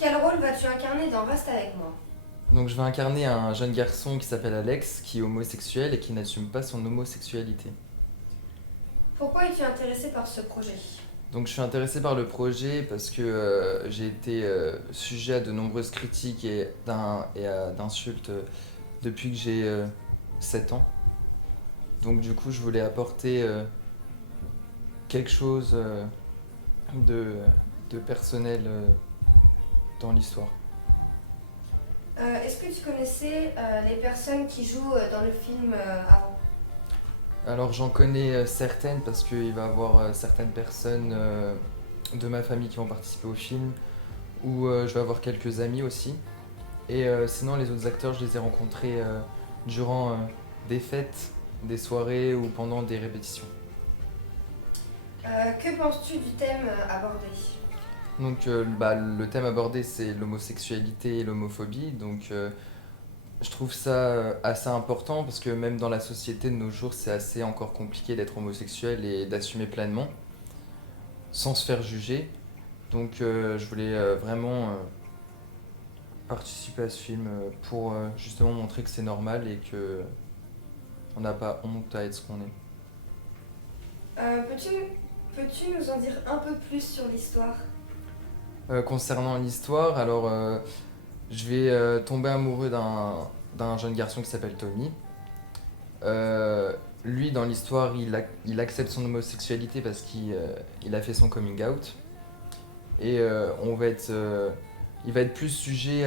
Quel rôle vas-tu incarner dans Reste avec moi? Donc je vais incarner un jeune garçon qui s'appelle Alex, qui est homosexuel et qui n'assume pas son homosexualité. Pourquoi es-tu intéressé par ce projet? Donc je suis intéressé par le projet parce que j'ai été sujet à de nombreuses critiques et d'insultes depuis que j'ai 7 ans. Donc du coup je voulais apporter quelque chose de, de personnel dans l'histoire. Est-ce que tu connaissais les personnes qui jouent dans le film avant? Alors j'en connais certaines parce qu'il va y avoir certaines personnes de ma famille qui vont participer au film, ou je vais avoir quelques amis aussi. Et sinon les autres acteurs je les ai rencontrés durant des fêtes, des soirées ou pendant des répétitions. Que penses-tu du thème abordé? Donc le thème abordé c'est l'homosexualité et l'homophobie. Donc je trouve ça assez important parce que même dans la société de nos jours c'est assez encore compliqué d'être homosexuel et d'assumer pleinement sans se faire juger. Donc je voulais vraiment participer à ce film pour justement montrer que c'est normal et que on n'a pas honte à être ce qu'on est. Peux-tu nous en dire un peu plus sur l'histoire? Concernant l'histoire, alors je vais tomber amoureux d'un jeune garçon qui s'appelle Tommy. Euh, Lui, dans l'histoire, il accepte son homosexualité parce qu'il a fait son coming out. Et il va être plus sujet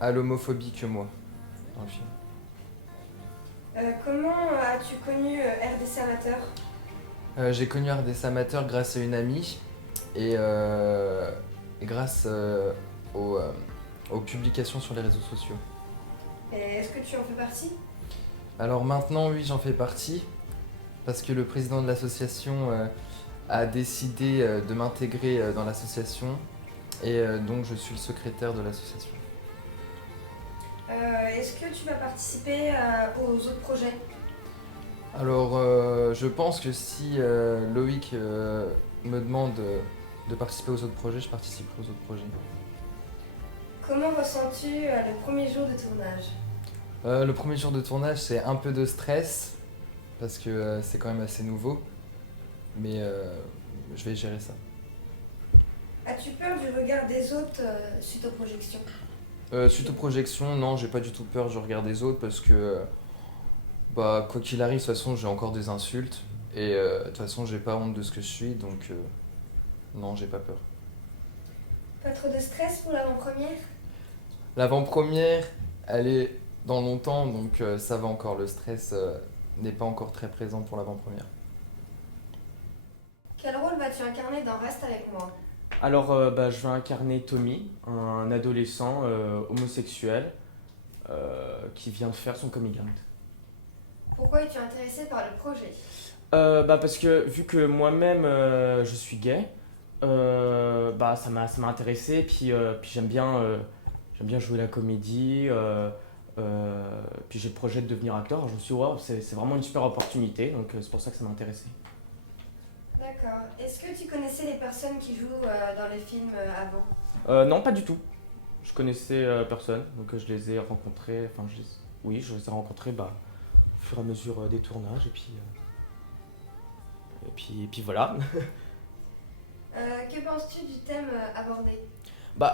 à l'homophobie que moi dans le film. Comment as-tu connu RDC Amateur? J'ai connu RDC Amateur grâce à une amie et grâce aux, euh, aux publications sur les réseaux sociaux. Et est-ce que tu en fais partie? Alors maintenant, oui, j'en fais partie parce que le président de l'association a décidé de m'intégrer dans l'association et donc je suis le secrétaire de l'association. Est-ce que tu vas participer aux autres projets? Alors je pense que si Loïc me demande de participer aux autres projets, je participerai aux autres projets. Comment ressens-tu le premier jour de tournage? Le premier jour de tournage, c'est un peu de stress parce que c'est quand même assez nouveau, mais je vais gérer ça. As-tu peur du regard des autres suite aux projections? Suite aux projections, non, j'ai pas du tout peur du regard des autres parce que bah, quoi qu'il arrive, de toute façon, j'ai encore des insultes et de toute façon, j'ai pas honte de ce que je suis donc non, j'ai pas peur. Pas trop de stress pour l'avant-première? L'avant-première, elle est dans longtemps donc ça va encore, le stress n'est pas encore très présent pour l'avant-première. Quel rôle vas-tu incarner dans Reste avec moi? Alors, je vais incarner Tommy, un adolescent homosexuel qui vient de faire son coming out. Pourquoi es-tu intéressé par le projet? Parce que vu que moi-même je suis gay, ça m'a intéressé. Puis j'aime bien jouer la comédie. Puis j'ai le projet de devenir acteur. Alors je me suis dit, wow, c'est vraiment une super opportunité. Donc c'est pour ça que ça m'a intéressé. D'accord. Est-ce que tu connaissais les personnes qui jouent dans les films avant? Non, pas du tout. Je connaissais personne. Donc je les ai rencontrés. Oui, je les ai rencontrés au fur et à mesure des tournages. Et puis voilà. Que penses-tu du thème abordé?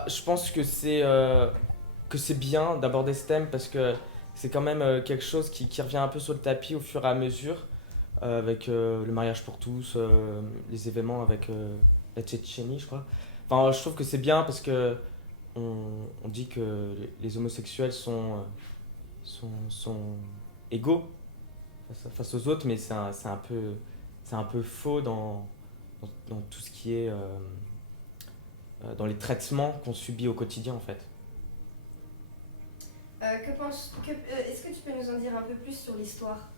Je pense que c'est bien d'aborder ce thème parce que c'est quand même quelque chose qui revient un peu sur le tapis au fur et à mesure avec le mariage pour tous, les événements avec la Tchétchénie, je crois. Enfin, je trouve que c'est bien parce que on dit que les homosexuels sont égaux face aux autres, mais c'est un peu faux dans tout ce qui est dans les traitements qu'on subit au quotidien en fait. Est-ce que tu peux nous en dire un peu plus sur l'histoire?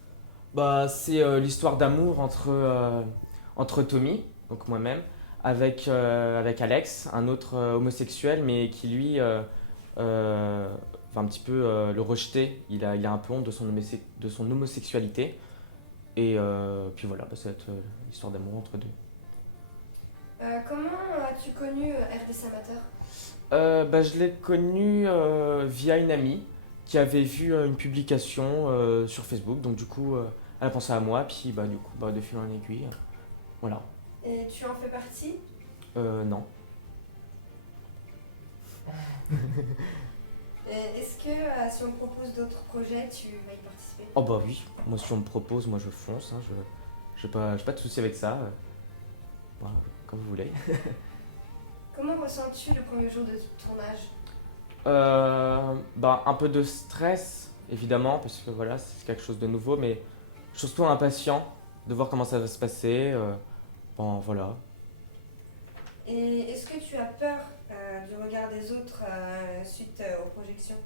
C'est l'histoire d'amour entre Tommy, donc moi-même, avec Alex, un autre homosexuel, mais qui lui va un petit peu le rejeter. Il a un peu honte de son homosexualité. Et puis voilà, ça va être l'histoire d'amour entre deux. Comment as-tu connu RDC Amateur? Je l'ai connu via une amie qui avait vu une publication sur Facebook, donc du coup elle a pensé à moi, puis du coup de fil en aiguille, voilà. Et tu en fais partie? Non. Et est-ce que si on te propose d'autres projets, tu vas y participer? Oh bah oui, moi si on me propose, moi je fonce, hein, j'ai pas de souci avec ça, voilà, comme vous voulez. Comment ressens-tu le premier jour de tournage? Un peu de stress, évidemment, parce que voilà, c'est quelque chose de nouveau, mais surtout impatient de voir comment ça va se passer. Voilà. Et est-ce que tu as peur du regard des autres suite aux projections?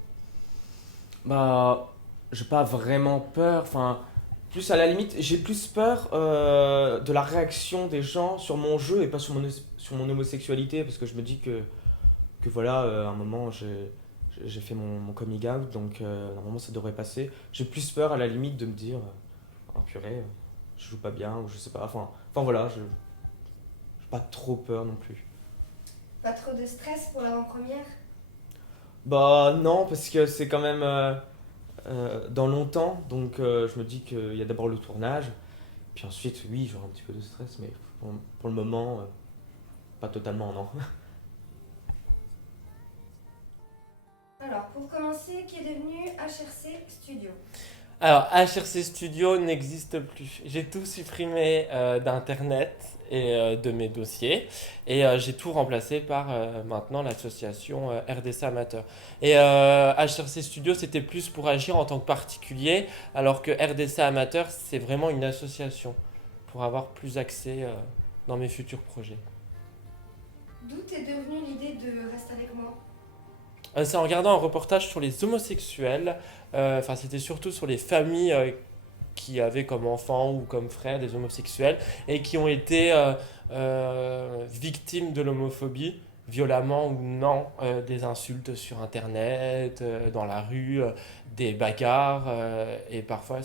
J'ai pas vraiment peur, enfin, plus à la limite, j'ai plus peur de la réaction des gens sur mon jeu et pas sur mon homosexualité, parce que je me dis que voilà, à un moment, j'ai fait mon coming out, donc normalement ça devrait passer. J'ai plus peur à la limite de me dire, oh purée, je joue pas bien, ou je sais pas, enfin voilà, j'ai pas trop peur non plus. Pas trop de stress pour l'avant-première? Non, parce que c'est quand même dans longtemps, donc je me dis qu'il y a d'abord le tournage, puis ensuite, oui, j'aurai un petit peu de stress, mais pour le moment, pas totalement, non. Alors, pour commencer, qui est devenu HRC Studio? Alors, HRC Studio n'existe plus. J'ai tout supprimé d'internet et de mes dossiers et j'ai tout remplacé par maintenant l'association RDC Amateur. Et HRC Studio, c'était plus pour agir en tant que particulier, alors que RDC Amateur, c'est vraiment une association pour avoir plus accès dans mes futurs projets. D'où t'est devenue l'idée de Reste avec moi? C'est en regardant un reportage sur les homosexuels, c'était surtout sur les familles qui avaient comme enfants ou comme frères des homosexuels et qui ont été victimes de l'homophobie, violemment ou non, des insultes sur Internet, dans la rue, des bagarres, et parfois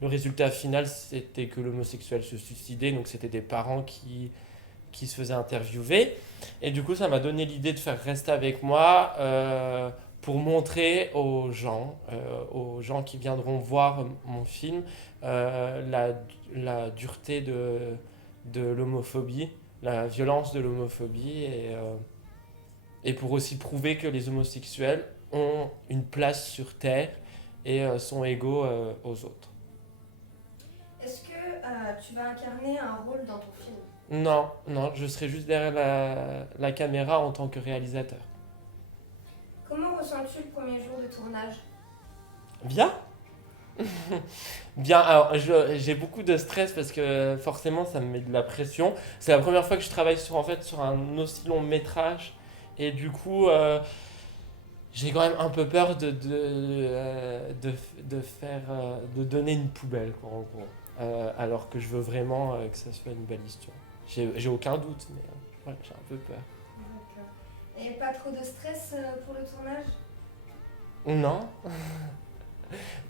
le résultat final c'était que l'homosexuel se suicidait, donc c'était des parents qui se faisait interviewer. Et du coup, ça m'a donné l'idée de faire Rester avec moi pour montrer aux gens qui viendront voir mon film, la dureté de l'homophobie, la violence de l'homophobie, et pour aussi prouver que les homosexuels ont une place sur Terre et sont égaux aux autres. Est-ce que tu vas incarner un rôle dans ton film? Non, je serai juste derrière la caméra en tant que réalisateur. Comment ressens-tu le premier jour de tournage? Bien. Bien, alors j'ai beaucoup de stress parce que forcément ça me met de la pression. C'est la première fois que je travaille sur un aussi long métrage et du coup j'ai quand même un peu peur de donner une poubelle quoi, en gros. Alors que je veux vraiment que ça soit une belle histoire. J'ai aucun doute, mais voilà, j'ai un peu peur. D'accord. Et pas trop de stress pour le tournage? Non.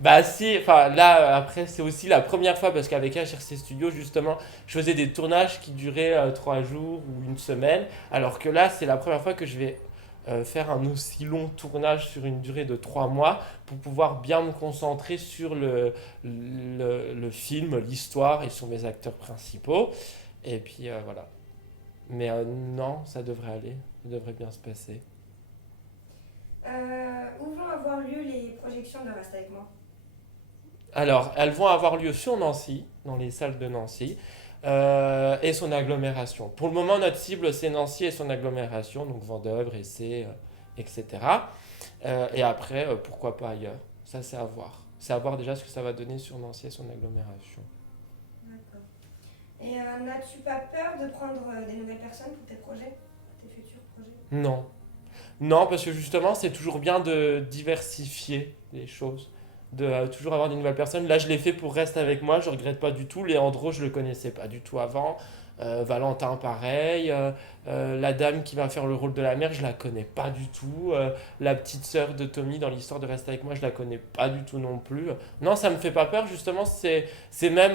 Bah si, enfin là après c'est aussi la première fois parce qu'avec HRC Studio justement je faisais des tournages qui duraient 3 jours ou une semaine alors que là c'est la première fois que je vais faire un aussi long tournage sur une durée de 3 mois pour pouvoir bien me concentrer sur le film, l'histoire et sur mes acteurs principaux et puis voilà. Mais non, ça devrait aller, ça devrait bien se passer. Où vont avoir lieu les projections de Reste avec moi? Alors, elles vont avoir lieu sur Nancy, dans les salles de Nancy, et son agglomération. Pour le moment, notre cible, c'est Nancy et son agglomération, donc Vendôme, Essé, etc. Et après, pourquoi pas ailleurs? Ça, c'est à voir. C'est à voir déjà ce que ça va donner sur Nancy et son agglomération. D'accord. Et n'as-tu pas peur de prendre des nouvelles personnes pour tes projets, tes futurs projets? Non. Non, parce que justement, c'est toujours bien de diversifier les choses, de toujours avoir des nouvelles personnes. Là, je l'ai fait pour Reste avec moi, je regrette pas du tout. Léandro, je le connaissais pas du tout avant. Valentin, pareil. La dame qui va faire le rôle de la mère, je la connais pas du tout. La petite sœur de Tommy dans l'histoire de Reste avec moi, je la connais pas du tout non plus. Non, ça me fait pas peur, justement. C'est même.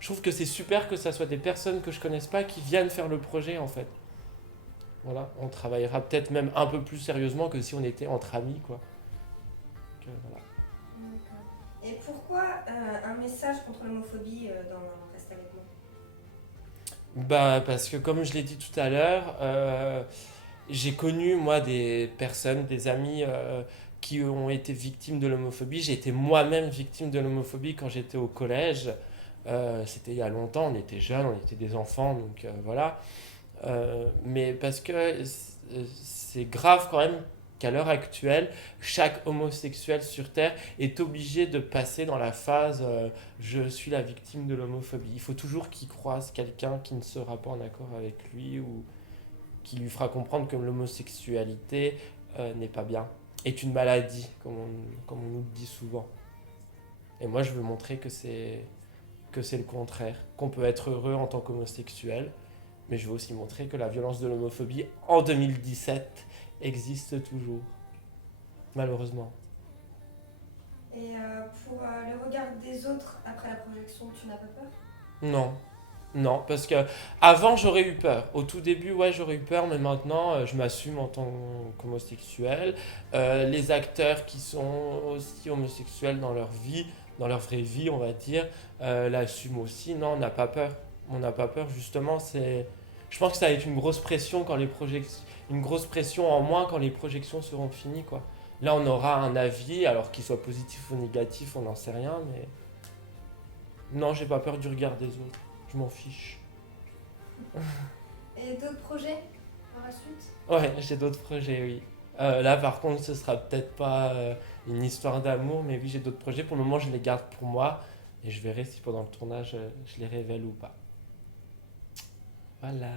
Je trouve que c'est super que ça soit des personnes que je connaisse pas qui viennent faire le projet, en fait. Voilà, on travaillera peut-être même un peu plus sérieusement que si on était entre amis, quoi. Donc, voilà. D'accord. Et pourquoi un message contre l'homophobie dans Reste avec moi? Bah, parce que comme je l'ai dit tout à l'heure, j'ai connu moi des personnes, des amis qui ont été victimes de l'homophobie. J'ai été moi-même victime de l'homophobie quand j'étais au collège. C'était il y a longtemps, on était jeunes, on était des enfants, donc voilà. Mais parce que c'est grave quand même qu'à l'heure actuelle, chaque homosexuel sur Terre est obligé de passer dans la phase je suis la victime de l'homophobie. Il faut toujours qu'il croise quelqu'un qui ne sera pas en accord avec lui ou qui lui fera comprendre que l'homosexualité n'est pas bien, est une maladie, comme on nous le dit souvent. Et moi, je veux montrer que c'est le contraire, qu'on peut être heureux en tant qu'homosexuel, mais je veux aussi montrer que la violence de l'homophobie en 2017 existe toujours, malheureusement. Et pour le regard des autres après la projection, tu n'as pas peur? Non, non, parce que avant j'aurais eu peur. Au tout début, ouais, j'aurais eu peur, mais maintenant je m'assume en tant qu'homosexuel. Les acteurs qui sont aussi homosexuels dans leur vie, dans leur vraie vie, on va dire, l'assument aussi. Non, on n'a pas peur. On n'a pas peur, justement. Je pense que ça va être une grosse pression une grosse pression en moins quand les projections seront finies, quoi. Là, on aura un avis, alors qu'il soit positif ou négatif, on n'en sait rien, mais non, j'ai pas peur du regard des autres. Je m'en fiche. Et d'autres projets par la suite? Ouais, j'ai d'autres projets, oui. Là, par contre, ce sera peut-être pas une histoire d'amour, mais oui, j'ai d'autres projets. Pour le moment, je les garde pour moi et je verrai si pendant le tournage, je les révèle ou pas. Voilà.